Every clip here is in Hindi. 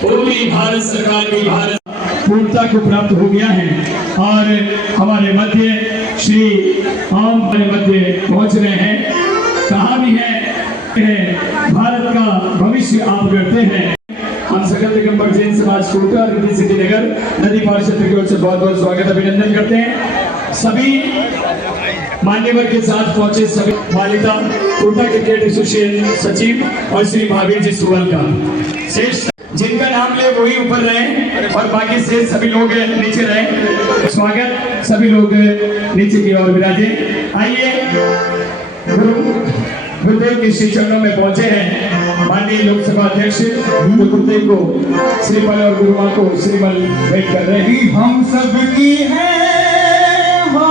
पूरी भारत सरकार की भारत पूर्णता को प्राप्त हो गया है और हमारे मध्य श्री आम हमारे मध्य पहुंच रहे हैं। कहा भी है भारत का भविष्य आप करते हैं। हम सकल दिगंबर जैन समाज कोटा रिद्धि सिद्धि नगर नदी पार क्षेत्र की ओर से बहुत बहुत स्वागत अभिनंदन करते हैं। सभी मान्यवर के साथ पहुंचे सभी मालिका कोटा क्रिकेट एसोसिएशन सचिव और श्री महावीर जी सुवल का शेष जिनका नाम ले वही ऊपर रहे और बाकी से सभी लोग नीचे रहे। स्वागत सभी लोग नीचे की ओर विराजे। आइए गुरुदेव के श्री चरणों में पहुंचे हैं। माननीय लोकसभा अध्यक्ष गुरुदेव को श्रीफल और गुरुमा को श्रीफल भेंट कर रहे हैं। हम सबकी है हो,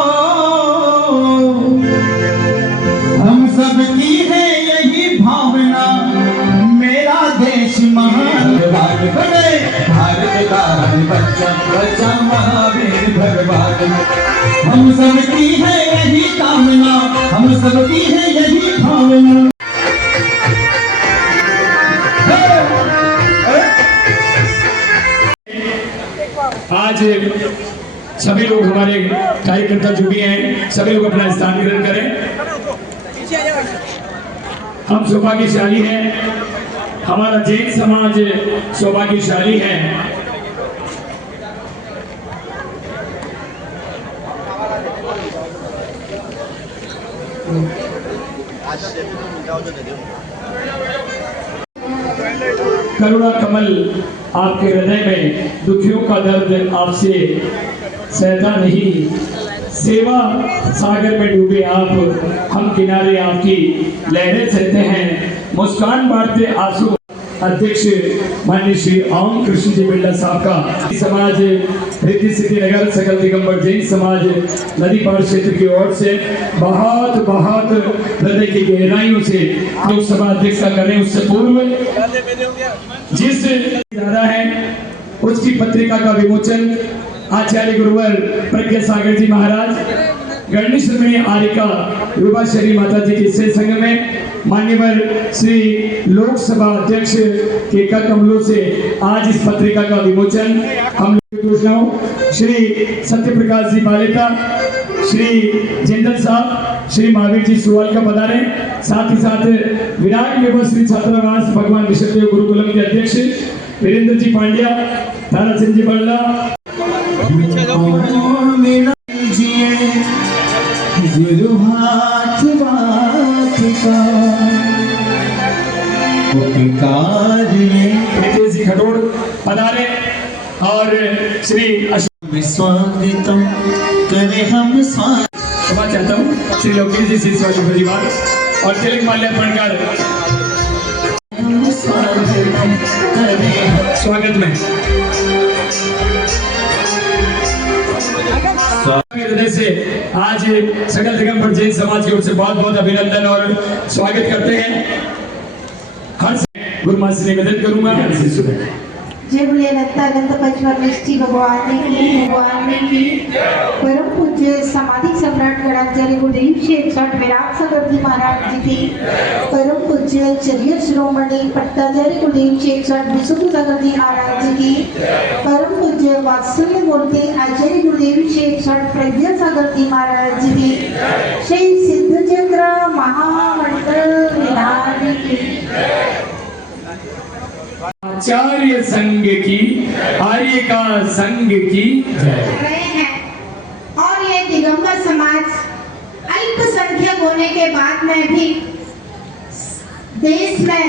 हम सबकी है यही भावना, मेरा देश महान भारत बने, भारत का बच्चा बच्चा महावीर भगवान। हम सबकी है यही कामना, हम सबकी है यही भावना। आज सभी लोग हमारे कार्यकर्ता जो भी हैं सभी लोग अपना स्थान ग्रहण करें। हम सौभाग्यशाली हैं, हमारा जैन समाज सौभाग्यशाली है। करुणा कमल आपके हृदय में, दुखियों का दर्द आपसे सहता नहीं। सेवा सागर में डूबे आप, हम किनारे आपकी लहरें सहते हैं। मुस्कान बांटते आंसू अध्यक्ष माननीय श्री ओम कृष्ण जी बिरला साहब का समाज रिद्धि सिद्धि नगर सकल दिगंबर जैन समाज नदी पार क्षेत्र की ओर से बहुत बहुत हृदय की गहराइयों से लोकसभा अध्यक्ष का करें। उससे पूर्व जिस धारा है उसकी पत्रिका का विमोचन आचार्य गुरुवर प्रज्ञा सागर जी महाराज गणेश्वरी आरिका रूपा शरी माता जी के से संग में मान्यवर श्री लोकसभा अध्यक्ष के कर कमलों से आज इस पत्रिका का विमोचन हम योजनाओं श्री सत्य प्रकाश जी बालेका, श्री जिंदल साहब, श्री महावीर जी सुवाल का पधारे। साथ ही साथ विराट युवा श्री छात्रावास भगवान ऋषभदेव गुरुकुलम के अध्यक्ष वीरेंद्र जी पांड्या, ताराचंद जी बल्ला, जी खटोड़ पधारे और श्री स्वागतम करे हम क्षमा चाहता हूँ श्री लोकेश जी सिसवाली परिवार और तिलक माल्यार्पण कर स्वागत में हृदय से आज सकल दिगंबर जैन समाज की ओर से बहुत बहुत अभिनंदन और स्वागत करते हैं। हर गुरुमा से निवेदन करूंगा जय बोले अनंत पंचवरनिष्ठी भगवान की परम पूज्य समाधि सम्राट गणाचार्य गुरुदेव श्री 61 विराट सागर जी महाराज जी की परम पूज्य चर्य शिरोमणि पट्टाचार्य गुरुदेव श्री 61 विशुद्ध सागर जी महाराज जी की परम पूज्य वात्सल्य मूर्ति आचार्य गुरुदेव श्री 61 प्रज्ञा सागर जी महाराज जी की श्री सिद्धचंद्र महामंडल विधान की आचार्य संघ की, आर्य का संघ की जय। रहे हैं। और ये दिगंबर समाज अल्पसंख्यक होने के बाद में भी देश में,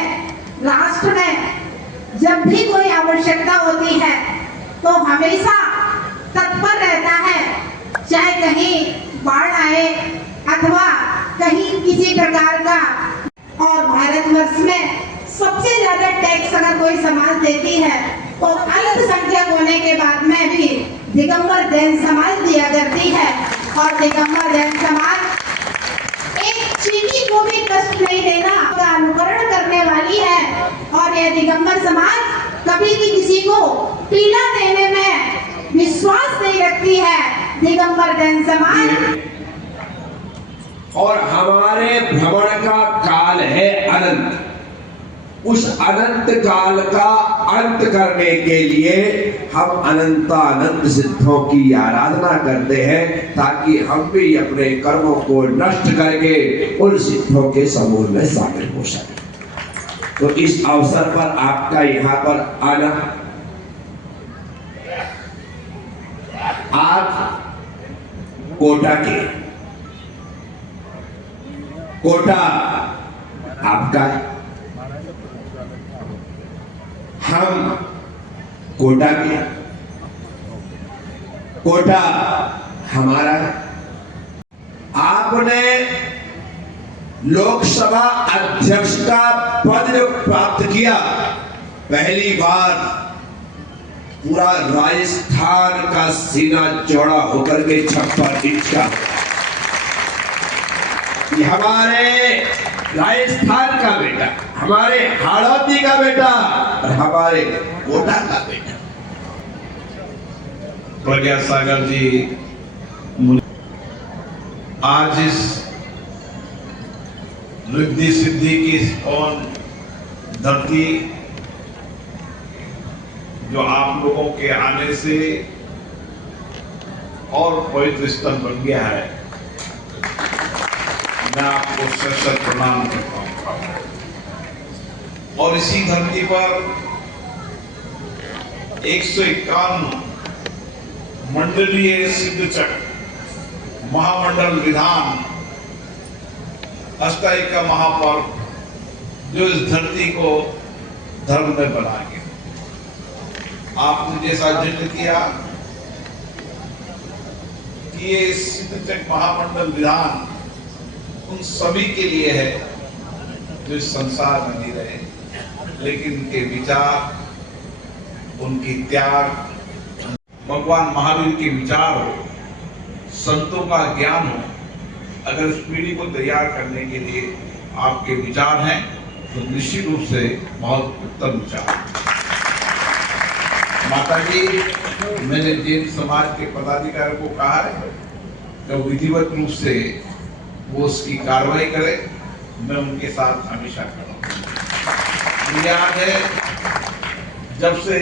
राष्ट्र में जब भी कोई आवश्यकता होती है तो हमेशा तत्पर रहता है, चाहे कहीं बाढ़ आए अथवा कहीं किसी प्रकार का। और भारतवर्ष में सबसे ज्यादा टैक्स अगर कोई समाज देती है तो अल्पसंख्यक होने के बाद में भी दिगंबर जैन समाज दिया करती है। और दिगंबर जैन समाज एक चीनी को भी कष्ट नहीं देना का अनुकरण करने वाली है। और यह दिगंबर समाज कभी भी किसी को पीला देने में विश्वास नहीं रखती है। दिगंबर जैन समाज और हमारे भ्रमण का काल है अनंत। उस अनंत काल का अंत करने के लिए हम अनंतानंत सिद्धों की आराधना करते हैं, ताकि हम भी अपने कर्मों को नष्ट करके उन सिद्धों के समूह में शामिल हो सके। तो इस अवसर पर आपका यहाँ पर आना, आप कोटा के, कोटा आपका, हम कोटा के, कोटा हमारा। आपने लोकसभा अध्यक्ष का पद प्राप्त किया, पहली बार पूरा राजस्थान का सीना चौड़ा होकर के 56 इंच का, हमारे राजस्थान का बेटा, हमारे हाड़ौती का बेटा और हमारे कोटा का बेटा। प्रज्ञा सागर जी आज इस रिद्धि सिद्धि की इस कौन धरती जो आप लोगों के आने से और पवित्र स्थल बन गया है, मैं आपको सशक्त प्रणाम करता हूं। और इसी धरती पर 151 मंडलीय सिद्ध चक्र महामंडल विधान अष्टाई का महापर्व जो इस धरती को धर्म में बनाएंगे। आपने जैसा जिक्र किया कि ये सिद्ध चक्र महामंडल विधान उन सभी के लिए है जो इस संसार में नहीं रहे, लेकिन उनके विचार, उनकी त्याग, भगवान महावीर के विचार हो, संतों का ज्ञान हो, अगर इस पीढ़ी को तैयार करने के लिए आपके विचार हैं तो निश्चित रूप से बहुत उत्तम विचार। माता जी, मैंने जैन समाज के पदाधिकारियों को कहा है कि विधिवत रूप से वो उसकी कार्रवाई करे, मैं उनके साथ हमेशा खड़ा हूं। मुझे याद है जब से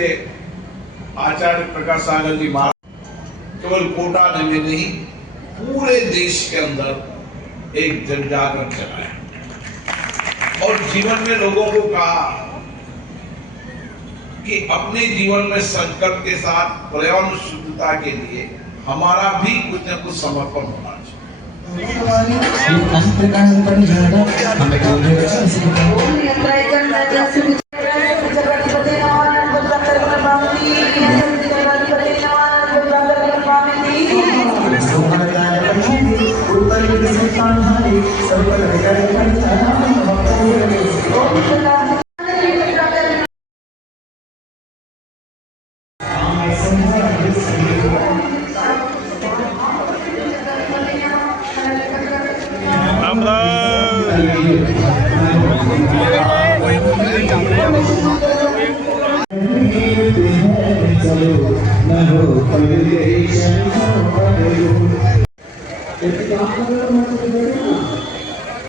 आचार्य प्रकाश सागर जी महाराज केवल कोटा में नहीं पूरे देश के अंदर एक जन जागरण चलाया और जीवन में लोगों को कहा कि अपने जीवन में संकल्प के साथ पर्यावरण शुद्धता के लिए हमारा भी कुछ न कुछ समर्पण होना चाहिए। चलो